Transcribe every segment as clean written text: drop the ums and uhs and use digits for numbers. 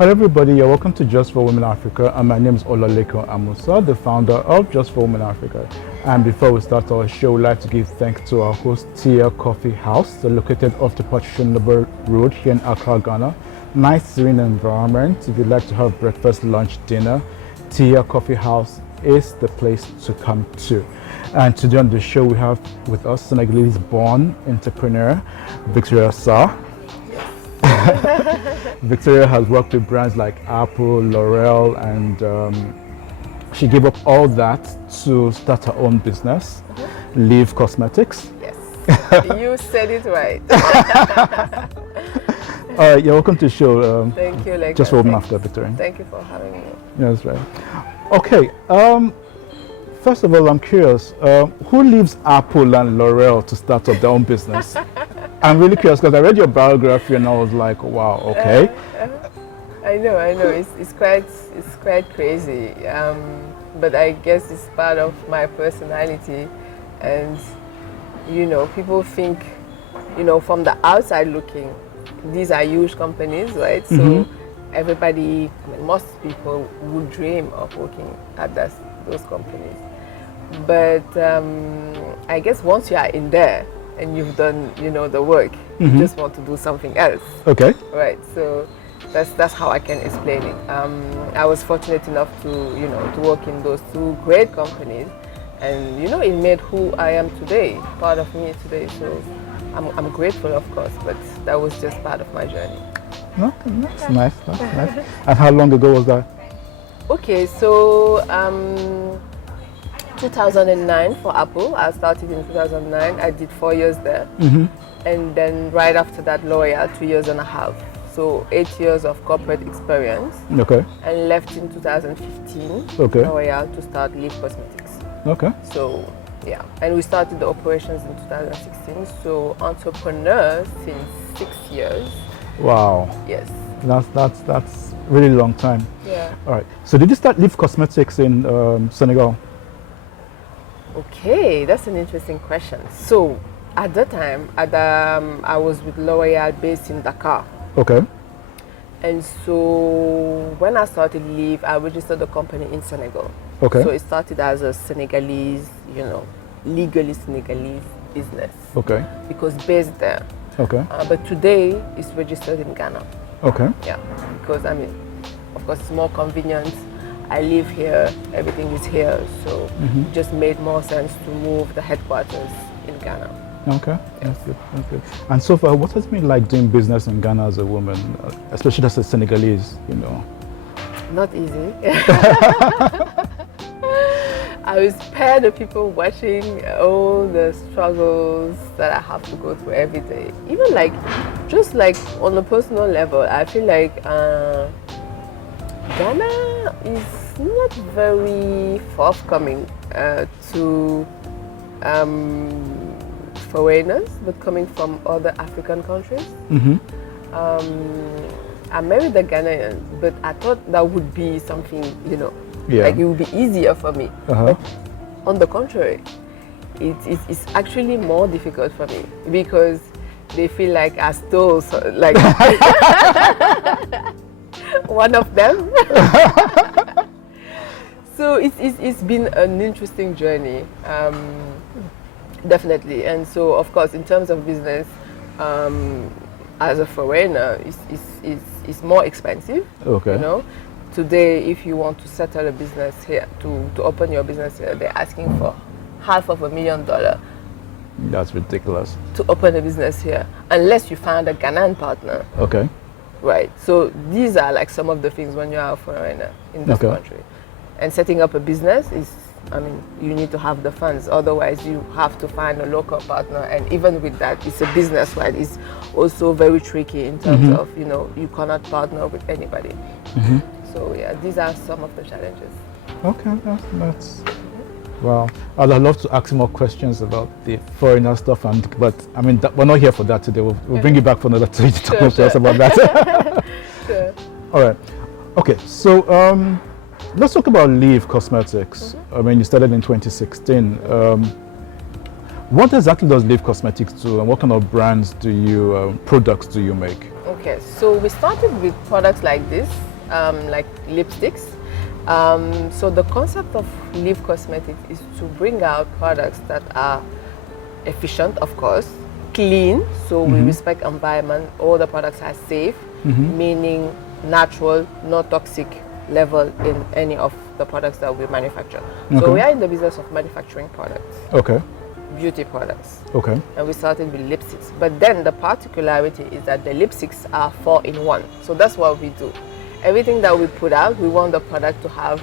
Hello everybody, you're welcome to Just for Women Africa, and my name is Olaleko Amusa, the founder of Just for Women Africa. And before we start our show, we'd like to give thanks to our host, Tia Coffee House, located off the Patrician Road here in Accra, Ghana. Nice, serene environment. If you'd like to have breakfast, lunch, dinner, Tia Coffee House is the place to come to. And today on the show, we have with us Senegalese-born entrepreneur, Victorine Sarr. Victoria has worked with brands like Apple, L'Oreal, and she gave up all that to start her own business, Lyvv Cosmetics. Yes, you said it right. All right, you're welcome to the show. Thank you, Leka. Just for Women Africa, Victorine. Thank you for having me. Yeah, that's right. Okay, first of all, I'm curious, who leaves Apple and L'Oreal to start up their own business? I'm really curious because I read your biography and I was like, wow, okay. I know. It's quite crazy. But I guess it's part of my personality, and people think, from the outside looking, these are huge companies, right? So everybody, most people would dream of working at those companies. But I guess once you are in there and you've done, the work, you just want to do something else. Okay. Right. So that's how I can explain it. I was fortunate enough to work in those two great companies, and it made who I am today, part of me today. So I'm grateful, of course, but that was just part of my journey. No, that's nice. That's nice. And how long ago was that? Okay, so 2009 for Apple. I started in 2009. I did 4 years there. And then right after that, L'Oreal, 2 years and a half. So 8 years of corporate experience. Okay. And left in 2015, L'Oreal, to start Lyvv Cosmetics. Okay. So, yeah. And we started the operations in 2016. So entrepreneur since 6 years. Wow. Yes. That's really long time. Yeah. All right. So did you start Lyvv Cosmetics in Senegal? Okay, that's an interesting question. So at that time, I was with L'Oreal based in Dakar. Okay. And so when I started Lyvv, I registered the company in Senegal. Okay. So it started as a Senegalese, legally Senegalese business. Okay. Because based there. Okay. But today it's registered in Ghana. Okay. Yeah. Because of course, it's more convenient. I live here, everything is here, so it just made more sense to move the headquarters in Ghana. Okay, yes. That's good. And so far, what has it been like doing business in Ghana as a woman, especially as a Senegalese, Not easy. I will spare the people watching all the struggles that I have to go through every day. Even just on a personal level, I feel like Ghana is not very forthcoming to foreigners, but coming from other African countries. I married a Ghanaian, but I thought that would be something, like it would be easier for me. But on the contrary, it's actually more difficult for me because they feel like I stole, one of them. So it's been an interesting journey, definitely. And so, of course, in terms of business, as a foreigner, it's more expensive. Okay. Today, if you want to settle a business here, to open your business here, they're asking for $500,000. That's ridiculous. To open a business here, unless you find a Ghanaian partner. Okay. Right. So these are some of the things when you are a foreigner in this country. And setting up a business is, you need to have the funds. Otherwise, you have to find a local partner. And even with that, it's a business, right? It's also very tricky in terms of, you cannot partner with anybody. So yeah, these are some of the challenges. Okay, that's wow. I'd love to ask more questions about the foreigner stuff, but we're not here for that today. We'll bring you back for another time to talk to us about that. Sure. All right. Okay, so let's talk about Lyvv Cosmetics. You started in 2016. What exactly does Lyvv Cosmetics do, and what kind of brands products do you make? Okay, so we started with products like this. like lipsticks. So the concept of Lyvv Cosmetics is to bring out products that are efficient, of course, clean, so we respect environment. All the products are safe, meaning natural, no toxic level in any of the products that we manufacture. So we are in the business of manufacturing products. Okay. Beauty products. Okay. And we started with lipsticks. But then the particularity is that the lipsticks are 4-in-1. So that's what we do. Everything that we put out, we want the product to have,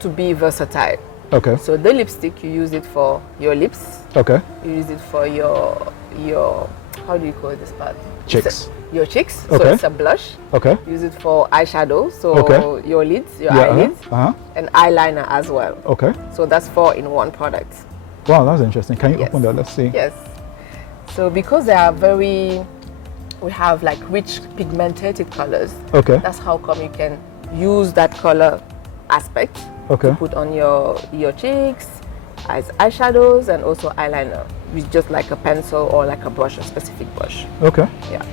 to be versatile. Okay. So the lipstick, you use it for your lips. Okay. You use it for your how do you call this part? Cheeks. Your cheeks. Okay. So it's a blush. Okay. Use it for eyeshadow. So your lids, your Yeah, eyelids, and eyeliner as well. Okay. So that's 4-in-1 products. Wow, that's interesting. Can you open that? Let's see. Yes. So because they are we have like rich pigmented colors. Okay. That's how come you can use that color aspect to put on your cheeks, as eyeshadows, and also eyeliner with just like a pencil or like a brush, a specific brush. Okay. Yeah.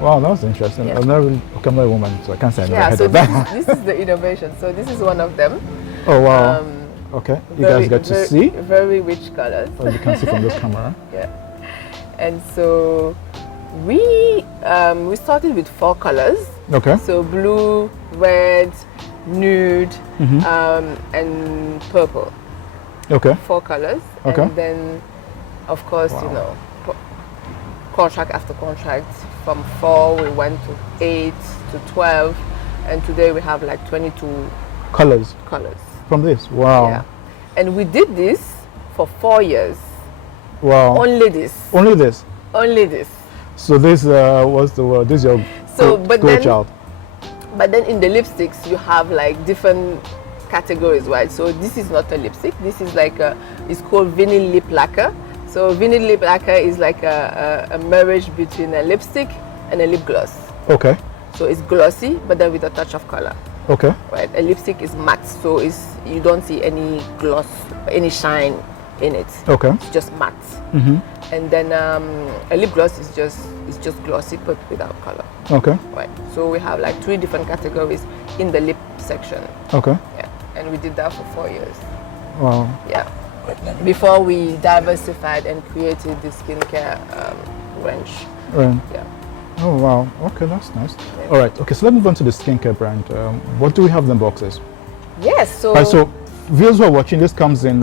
Wow, that's interesting. Yeah. I'm not really a camera woman, so I can't say I never Yeah. heard So of that. this is the innovation. So this is one of them. Oh wow. Okay. You guys get to see. Very rich colors. Oh, you can see from this camera. Yeah. And so we started with 4 colors. Okay. So blue, red, nude, and purple. Okay. 4 colors. Okay. And then, of course, you know, contract after contract. From 4, we went to 8 to 12, and today we have like 22 colors. From this. Wow. Yeah. And we did this for 4 years. Wow. Only this. Only this. Only this. So this what's the word? This is your brainchild. But then in the lipsticks you have like different categories, right? So this is not a lipstick. This is like it's called vinyl lip lacquer. So vinyl lip lacquer is like a marriage between a lipstick and a lip gloss. Okay. So it's glossy, but then with a touch of color. Okay. Right. A lipstick is matte, so you don't see any gloss, any shine in it. Okay. It's just matte. And then a lip gloss is just glossy but without color. Okay. Right. So we have like 3 different categories in the lip section. Okay. Yeah. And we did that for 4 years. Wow. Yeah. Before we diversified and created the skincare range. Right. Yeah. Oh wow. Okay, that's nice. Yeah. All right. Okay, so let's move on to the skincare brand. What do we have in the boxes? Yes. So. Right, so viewers who are watching, this comes in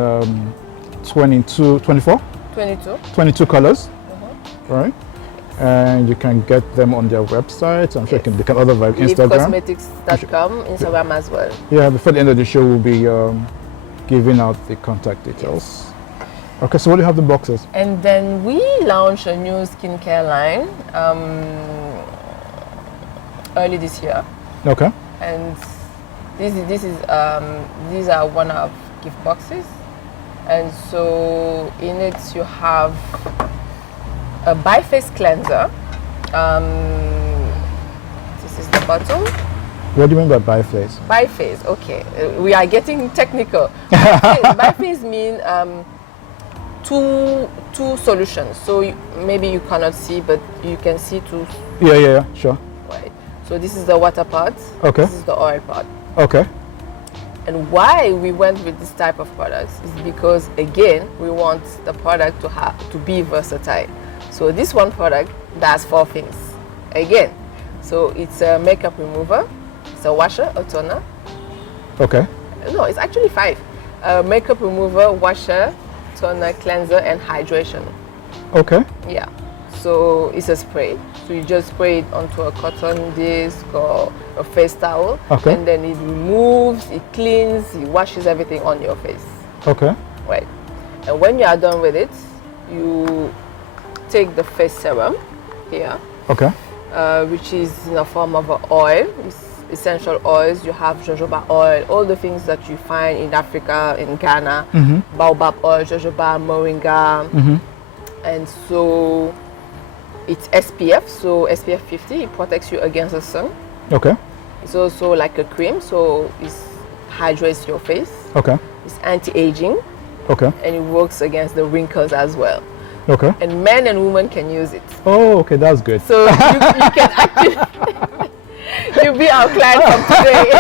22 colors, right? And you can get them on their website. I'm sure they can order via Instagram. Lyvvcosmetics.com, Instagram as well. Yeah, before the end of the show, we'll be giving out the contact details. Yes. Okay, so what do you have in the boxes? And then we launched a new skincare line early this year. Okay. And these are one-off gift boxes. And so in it you have a bi-face cleanser. This is the bottle. What do you mean by bi-face? Bi-face, okay. We are getting technical. Bi-face means two solutions. So maybe you cannot see, but you can see 2. Yeah, sure. Right. So this is the water part. Okay. This is the oil part. Okay. And why we went with this type of products is because, again, we want the product to be versatile. So this one product does 4 things. Again, so it's a makeup remover, it's a washer, a toner. Okay. No, it's actually 5. Makeup remover, washer, toner, cleanser, and hydration. Okay. Yeah. So it's a spray. So you just spray it onto a cotton disc or a face towel. Okay. And then it removes, it cleans, it washes everything on your face. Okay. Right. And when you are done with it, you take the face serum here. Okay. Which is in the form of an oil. It's essential oils. You have jojoba oil, all the things that you find in Africa, in Ghana. Baobab oil, jojoba, moringa. And so it's SPF, so SPF 50, it protects you against the sun. Okay. It's also like a cream, so it hydrates your face. Okay. It's anti-aging. Okay. And it works against the wrinkles as well. Okay. And men and women can use it. Oh, okay, that's good. So you can actually You'll be our client from today.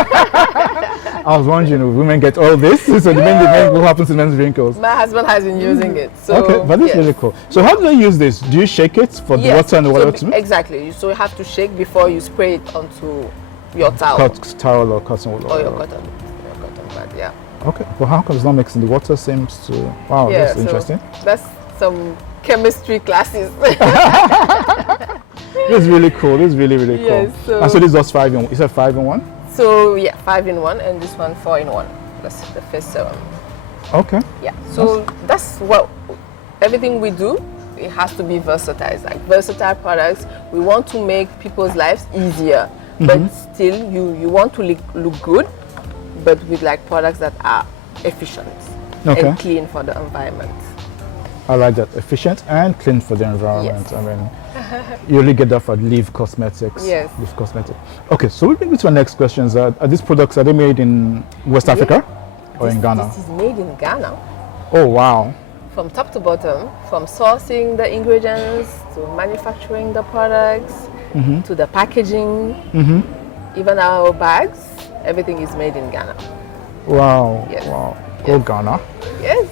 I was wondering if women get all this. So the men what happens to men's wrinkles? My husband has been using it. So Okay, but this is really cool. So how do they use this? Do you shake it for the water and the water to? Exactly. So you have to shake before you spray it onto your towel. Towel or cotton wool. Or your cotton pad, yeah. Okay, well how come it's not mixing? The water seems to... Wow, Yeah, that's interesting. That's some chemistry classes. This is really cool. This is really, really cool. Yes, so and so this was 5 in 1. You said 5 in 1? So yeah, 5 in 1, and this one 4 in 1. That's the first serum. Okay. Yeah. So that's what everything we do. It has to be versatile. Like versatile products. We want to make people's lives easier, but still you want to look good, but with like products that are efficient and clean for the environment. I like that. Efficient and clean for the environment. Yes. I mean, you really get that for Lyvv Cosmetics. Yes. Lyvv Cosmetics. Okay, so we'll move to our next questions. Are these products, are they made in West Africa or in Ghana? This is made in Ghana. Oh, wow. From top to bottom, from sourcing the ingredients to manufacturing the products to the packaging, even our bags, everything is made in Ghana. Wow. Yes. Wow. Yes. Go Ghana. Yes.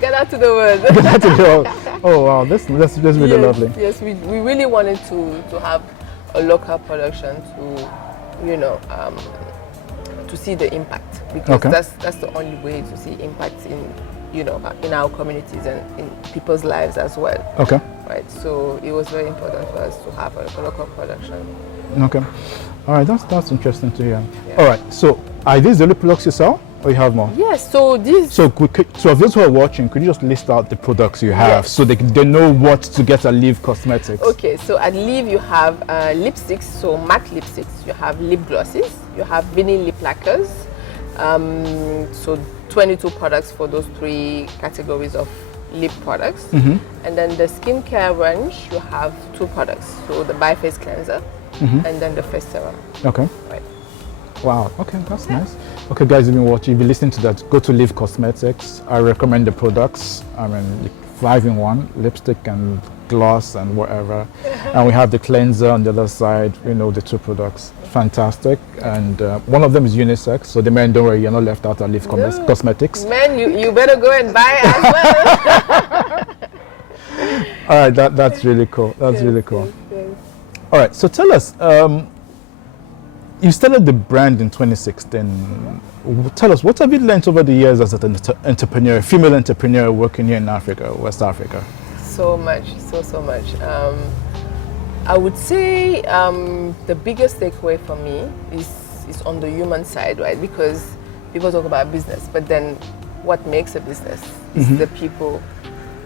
Ghana to the world. Ghana to the world. Oh, wow. That's really lovely. Yes, we really wanted to have a local production to, you know, to see the impact, because that's the only way to see impact in, you know, in our communities and in people's lives as well. Okay. Right. So it was very important for us to have a local production. Okay. All right. That's interesting to hear. Yeah. All right. So are these the only products you sell, or you have more? Yes. So this. So so of those who are watching, could you just list out the products you have, Yes. so they know what to get at Lyvv Cosmetics? Okay. So at Lyvv you have lipsticks, so matte lipsticks. You have lip glosses. You have vinyl lip lacquers. So 22 products for those 3 categories of lip products. And then the skincare range, you have 2 products. So the Bi-Face cleanser and then the face serum. Okay. Right. Wow. Okay, that's nice. Okay, guys, if you've been watching, if you've been listening to that, go to Lyvv Cosmetics. I recommend the products. I mean, 5 in 1, lipstick and gloss and whatever. And we have the cleanser on the other side. You know, the 2 products. Fantastic. And one of them is unisex, so the men, don't worry, you're not left out at Lyvv Cosmetics. Men, you better go and buy as well. All right, that's really cool. That's really cool. Yes. All right, so tell us, you started the brand in 2016. Tell us, what have you learned over the years as an entrepreneur, female entrepreneur working here in Africa, West Africa? So much, so much. I would say the biggest takeaway for me is on the human side, right? Because people talk about business, but then what makes a business is the people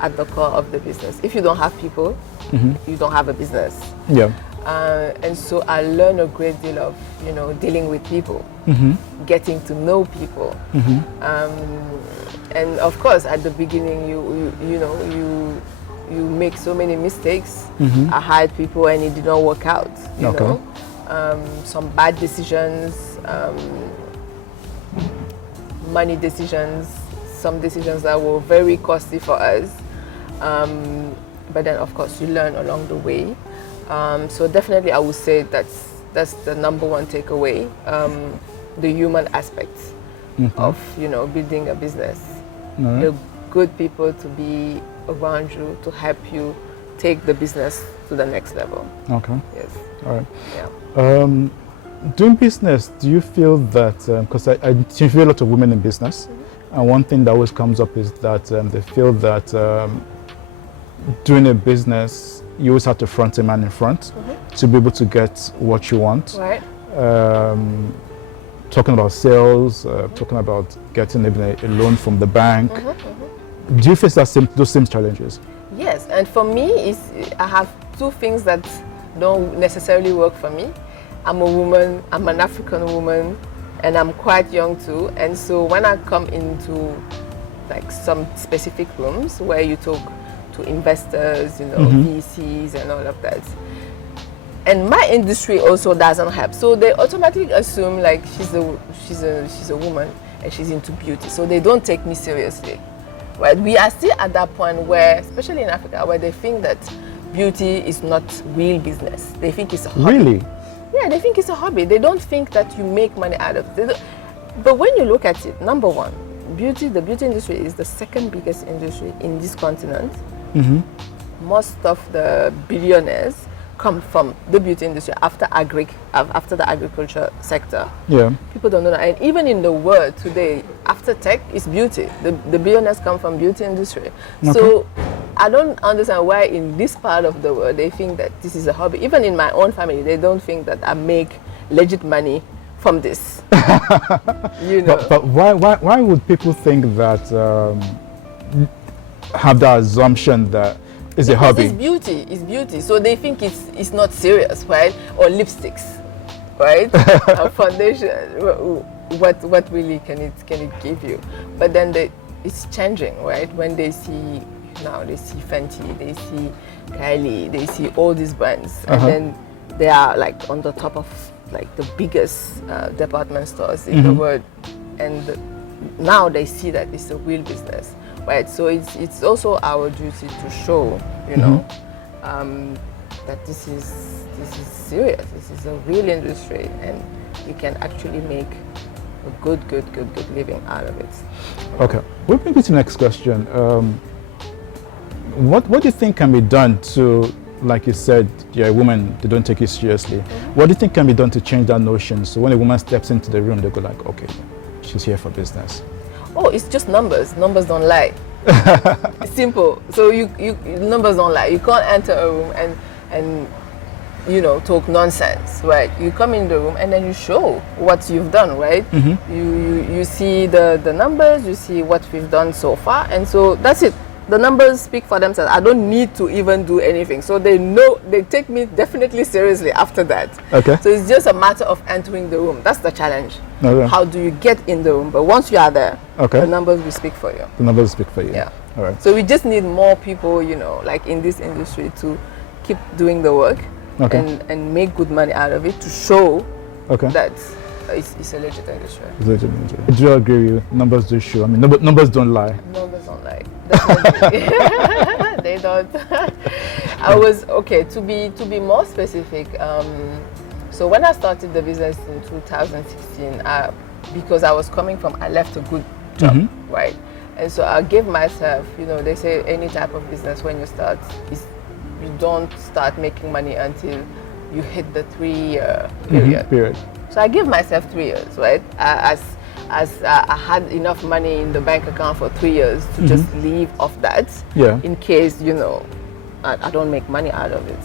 at the core of the business. If you don't have people, you don't have a business. Yeah. And so I learned a great deal of, you know, dealing with people, getting to know people. And of course, at the beginning, you make so many mistakes. I hired people and it did not work out, you know. Some bad decisions, money decisions, some decisions that were very costly for us. But then, of course, you learn along the way. So definitely, I would say that's the number one takeaway, the human aspect of, you know, building a business. The good people to be around you to help you take the business to the next level. Okay. Yes. All right. Yeah. Doing business, do you feel that, because I feel a lot of women in business, and one thing that always comes up is that they feel that doing a business, you always have to front a man in front to be able to get what you want. Right. Talking about sales, talking about getting even a loan from the bank. Do you face those same challenges? Yes, and for me, I have 2 things that don't necessarily work for me. I'm a woman, I'm an African woman, and I'm quite young too. And so when I come into like some specific rooms where you talk to investors, you know, VCs and all of that, and my industry also doesn't help, so they automatically assume like she's a woman and she's into beauty, so they don't take me seriously. Right? We are still at that point where, especially in Africa, where they think that beauty is not real business. They think it's a hobby. Really? Yeah, they think it's a hobby. They don't think that you make money out of it. But when you look at it, number one, the beauty industry is the second biggest industry in this continent. Most of the billionaires come from the beauty industry after the agriculture sector. Yeah. People don't know that. And even in the world today, after tech, it's beauty. The billionaires come from beauty industry. Okay. So I don't understand why in this part of the world they think that this is a hobby. Even in my own family, they don't think that I make legit money from this. You know. But why would people think that, have that assumption that it's a hobby? It's beauty. So they think it's not serious, right? Or lipsticks, right? Or foundation. What really can it give you? But then it's changing, right? When they see Fenty, they see Kylie, they see all these brands, and then they are like on the top of like the biggest department stores in the world, and now they see that it's a real business, right? So it's also our duty to show, you know, that this is serious. This is a real industry, and you can actually make a good living out of it. Okay, we'll bring you to the next question. What do you think can be done to, like you said, you're a woman, they don't take you seriously. What do you think can be done to change that notion? So when a woman steps into the room, they go like, okay, she's here for business. Oh, it's just numbers. Numbers don't lie. It's simple. So you numbers don't lie. You can't enter a room and you know, talk nonsense, right? You come in the room and then you show what you've done, right? You see the numbers, you see what we've done so far, and so that's it. The numbers speak for themselves. I don't need to even do anything. So they know, they take me definitely seriously after that. Okay. So it's just a matter of entering the room. That's the challenge. Okay. How do you get in the room? But once you are there, okay, the numbers will speak for you. The numbers speak for you. Yeah. All right. So we just need more people, you know, like in this industry to keep doing the work, okay, and make good money out of it to show, okay, that it's a legit industry. It's a legit industry. I do agree with you. Numbers do show. I mean, numbers don't lie. Numbers don't lie. Definitely. They don't. I was, okay, to be more specific, so when I started the business in 2016, because I was coming from, I left a good job, right? And so I gave myself, you know, they say any type of business when you start, you don't start making money until you hit the 3-year period. So I gave myself 3 years, right? As I had enough money in the bank account for 3 years to just leave off that, in case, you know, I don't make money out of it.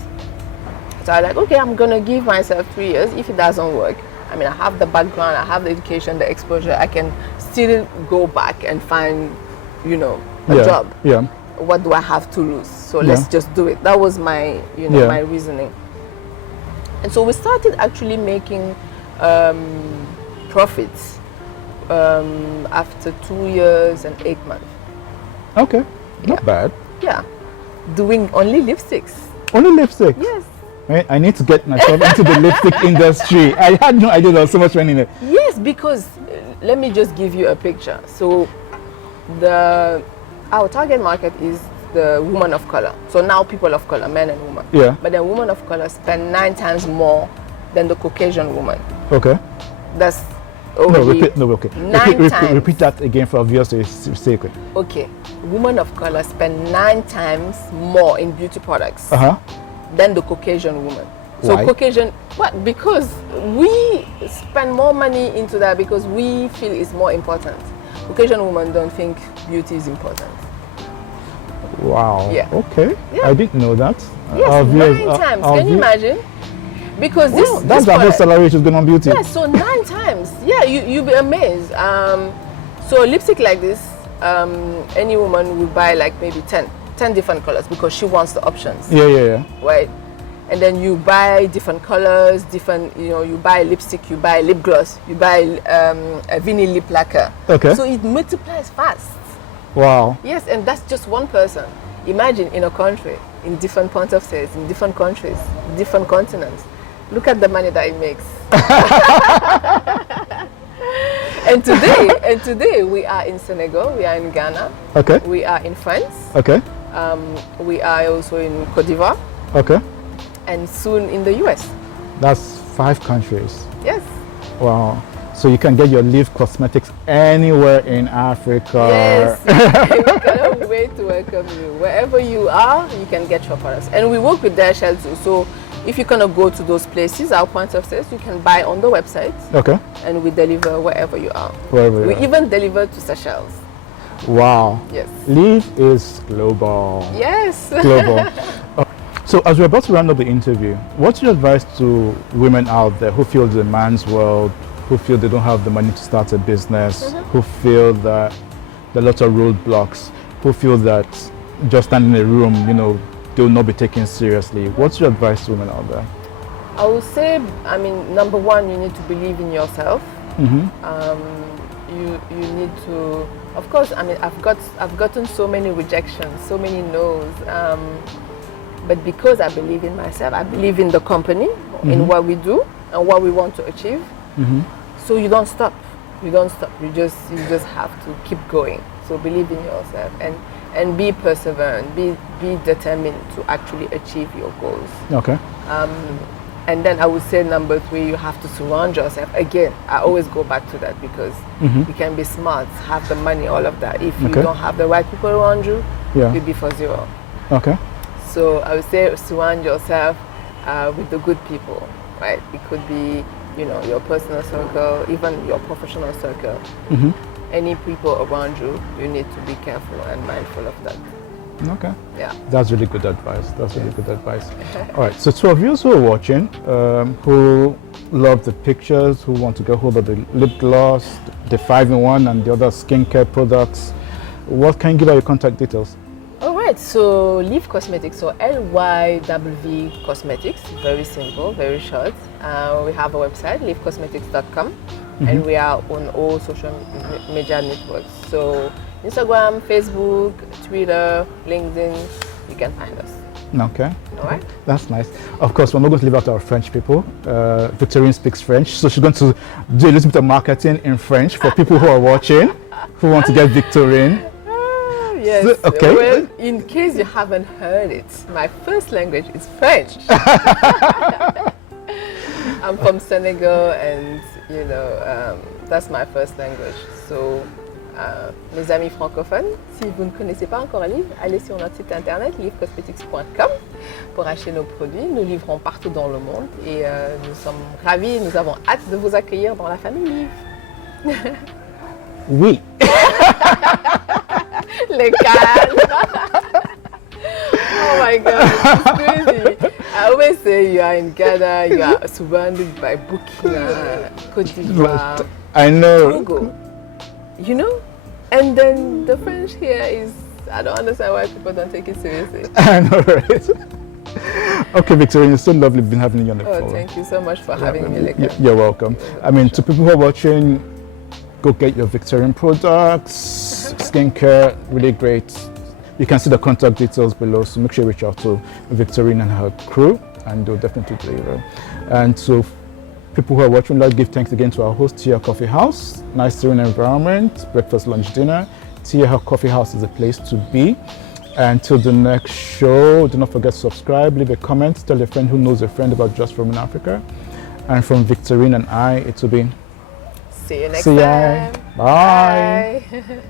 So I was like, okay, I'm gonna give myself 3 years. If it doesn't work, I mean, I have the background, I have the education, the exposure, I can still go back and find, you know, a job. Yeah. What do I have to lose? So let's just do it. That was my, you know, my reasoning. And so we started actually making profits after 2 years and 8 months. Okay, not bad. Yeah, doing only lipsticks. Only lipstick? Yes. I need to get myself into the lipstick industry. I had no idea there was so much money in it. Yes, because let me just give you a picture. So our target market is the woman of color. So now people of color, men and women. Yeah. But the women of color spend 9 times more than the Caucasian woman. Okay. That's already repeat that again for obvious sake. Okay. Women of color spend 9 times more in beauty products than the Caucasian woman. So Why? Caucasian, what? Because we spend more money into that because we feel it's more important. Caucasian women don't think beauty is important. Wow. Yeah. Okay. Yeah. I didn't know that. Yes, 9 times. Can you imagine? Because that's the whole salary she's going on beauty. Yeah, so 9 times. Yeah, you'll be amazed. So a lipstick like this, any woman will buy like maybe 10 different colors because she wants the options. Yeah. Right? And then you buy different colors, different, you know, you buy lipstick, you buy lip gloss, you buy a vinyl lip lacquer. Okay. So it multiplies fast. Wow. Yes, and that's just one person. Imagine in a country, in different points of sales, in different countries, different continents. Look at the money that it makes. and today we are in Senegal, we are in Ghana. Okay. We are in France. Okay. We are also in Côte d'Ivoire. Okay. And soon in the US. That's 5 countries. Yes. Wow. So you can get your Lyvv Cosmetics anywhere in Africa. Yes. We cannot wait to welcome you. Wherever you are, you can get your products. And we work with brainchild too. So if you cannot go to those places, our points of sales, you can buy on the website. Okay. And we deliver wherever you are. Wherever you we are. even deliver to Seychelles. Wow. Yes. Lyvv is global. Yes. Global. So as we're about to round up the interview, what's your advice to women out there who feel the man's world, who feel they don't have the money to start a business, who feel that there are lots of roadblocks, who feel that just standing in a room, they will not be taken seriously? What's your advice to women out there? I would say, number one, you need to believe in yourself. You need to, of course, I've gotten so many rejections, so many no's, but because I believe in myself, I believe in the company, in what we do and what we want to achieve. So you don't stop. You don't stop. You just have to keep going. So believe in yourself and be perseverant. Be determined to actually achieve your goals. Okay. And then I would say number 3, you have to surround yourself. Again, I always go back to that because you can be smart, have the money, all of that. If you don't have the right people around you, you'll be for zero. Okay. So I would say surround yourself with the good people, right? It could be, your personal circle, even your professional circle. Any people around you, you need to be careful and mindful of that. Okay. Yeah. That's really good advice. All right. So to our viewers who are watching, who love the pictures, who want to get hold of the lip gloss, the 5-in-1 and the other skincare products, what can you give out your contact details? All right. So Lyvv Cosmetics, so Lyvv Cosmetics, very simple, very short. We have a website, lyvvcosmetics.com, and we are on all social media networks. So Instagram, Facebook, Twitter, LinkedIn, you can find us. Okay. All right. That's nice. Of course, we're not going to leave out our French people. Victorine speaks French, so she's going to do a little bit of marketing in French for people who are watching, who want to get Victorine. Yes. So, okay. Well, in case you haven't heard it, my first language is French. I'm from Senegal, and that's my first language. So, mes amis francophones, si vous ne connaissez pas encore Lyvv, allez sur notre site internet lyvvcosmetics.com pour acheter nos produits. Nous livrons partout dans le monde et nous sommes ravis, nous avons hâte de vous accueillir dans la famille Lyvv. Oui. Les calmes. Oh my God, it's crazy. I always say you are in Ghana, you are surrounded by Burkina, Côte d'Ivoire, I know. Togo. And then the French here is, I don't understand why people don't take it seriously. I know, right? Okay, Victorine, it's so lovely being having you on the phone. Oh, thank you so much for having me. You're welcome. To people who are watching, go get your Victorine products, skincare, really great. You can see the contact details below, so make sure you reach out to Victorine and her crew, and they'll definitely deliver. And so, people who are watching, let's give thanks again to our host, Tia Coffee House. Nice serene environment, breakfast, lunch, dinner. Tia Coffee House is a place to be. Until the next show, do not forget to subscribe, leave a comment, tell a friend who knows a friend about Just for Women Africa. And from Victorine and I, it will be see you next time. Bye. Bye.